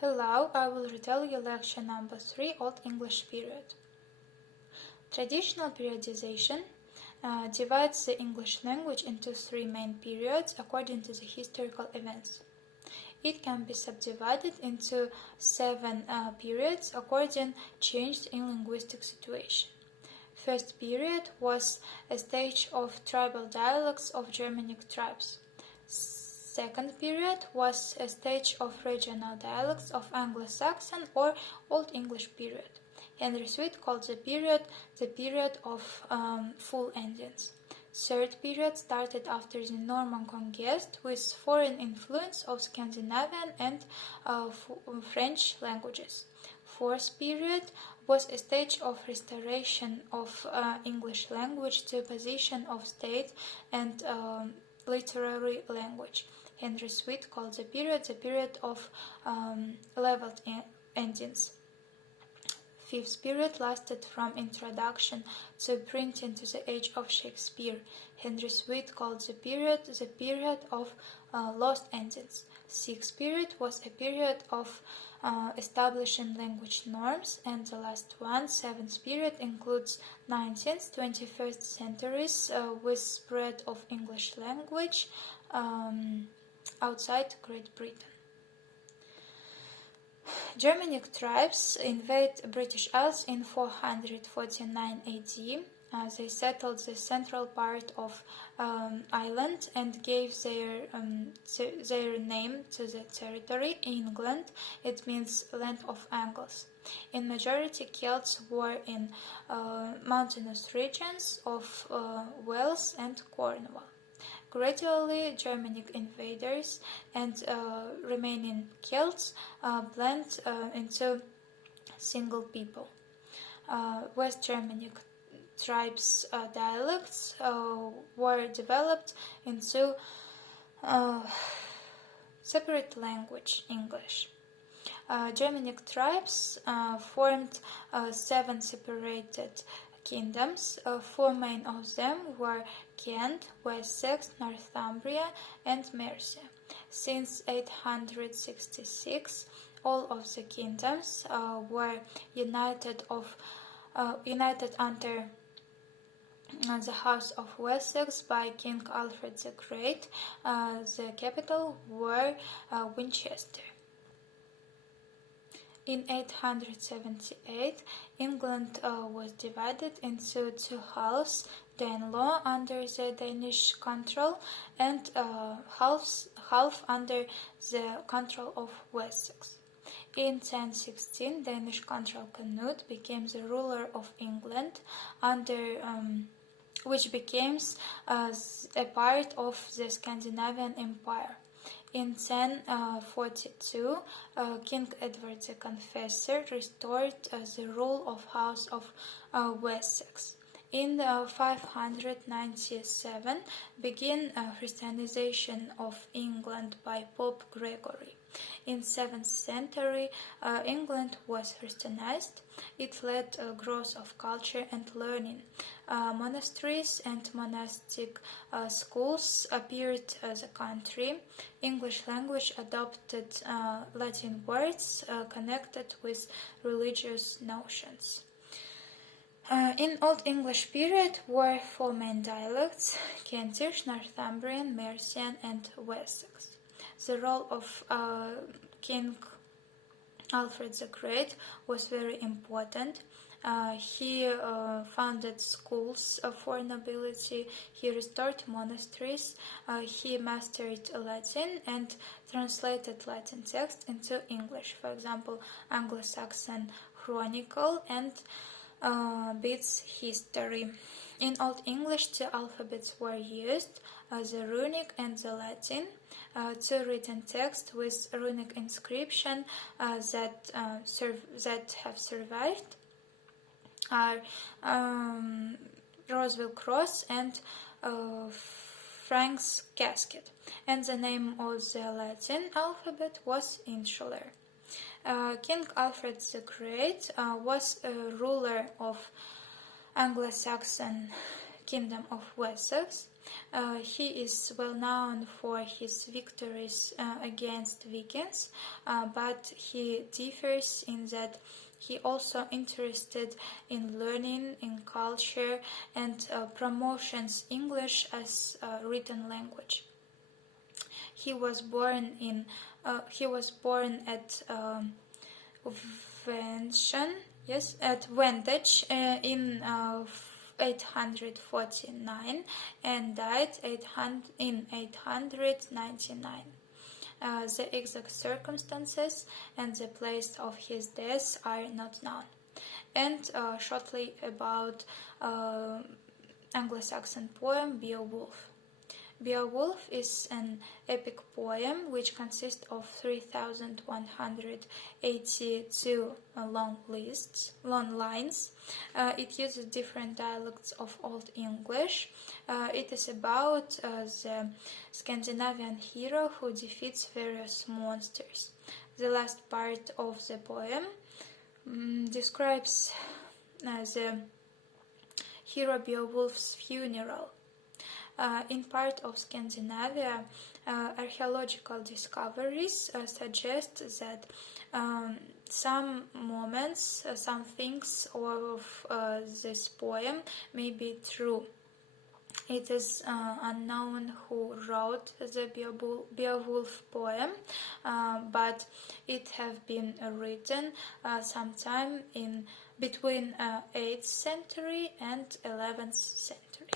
Hello, I will retell you lecture number 3, Old English period. Traditional periodization divides the English language into 3 main periods according to the historical events. It can be subdivided into 7 periods according changed in linguistic situation. First period was a stage of tribal dialects of Germanic tribes. Second period was a stage of regional dialects of Anglo-Saxon or Old English period. Henry Sweet called the period of full endings. Third period started after the Norman conquest with foreign influence of Scandinavian and French languages. Fourth period was a stage of restoration of English language to a position of state and literary language. Henry Sweet called the period of leveled endings. Fifth period lasted from introduction to printing to the age of Shakespeare. Henry Sweet called the period of lost endings. Sixth period was a period of establishing language norms, and the last one, seventh period, includes 19th, 21st centuries with spread of English language outside Great Britain. Germanic tribes invaded British Isles in 449 AD. They settled the central part of island and gave their name to the territory. England, it means land of Angles. In majority, Celts were in mountainous regions of Wales and Cornwall. Gradually, Germanic invaders and remaining Celts blend into single people. West Germanic tribes' dialects were developed into separate language, English. Germanic tribes formed 7 separated kingdoms. 4 main of them were Kent, Wessex, Northumbria, and Mercia. Since 866, all of the kingdoms were united under the House of Wessex by King Alfred the Great. The capital were Winchester. In 878, England was divided into 2 halves, Danelaw under the Danish control and half under the control of Wessex. In 1016, Danish control Canute became the ruler of England, which became a part of the Scandinavian Empire. In 1042, King Edward the Confessor restored the rule of House of Wessex. In 597 began Christianization of England by Pope Gregory. In 7th century, England was Christianized. It led growth of culture and learning. Monasteries and monastic schools appeared as a country. English language adopted Latin words connected with religious notions. In Old English period were 4 main dialects: Kentish, Northumbrian, Mercian, and Wessex. The role of King Alfred the Great was very important. He founded schools for nobility, he restored monasteries, he mastered Latin and translated Latin text into English, for example, Anglo-Saxon Chronicle and Bede's History. In Old English, 2 alphabets were used, the Runic and the Latin. 2 written texts with runic inscription that have survived are Roswell Cross and Frank's Casket, and the name of the Latin alphabet was Insular. King Alfred the Great was a ruler of Anglo-Saxon Kingdom of Wessex. He is well known for his victories against Vikings, but he differs in that he also interested in learning, in culture, and promotions English as a written language. He was born at Vantage in 849 and died in 899. The exact circumstances and the place of his death are not known. And shortly about Anglo-Saxon poem Beowulf. Beowulf is an epic poem which consists of 3,182 long lines. It uses different dialects of Old English. It is about the Scandinavian hero who defeats various monsters. The last part of the poem describes the hero Beowulf's funeral. In part of Scandinavia, archaeological discoveries suggest that some moments, some things of this poem may be true. It is unknown who wrote the Beowulf poem, but it have been written sometime in between 8th century and 11th century.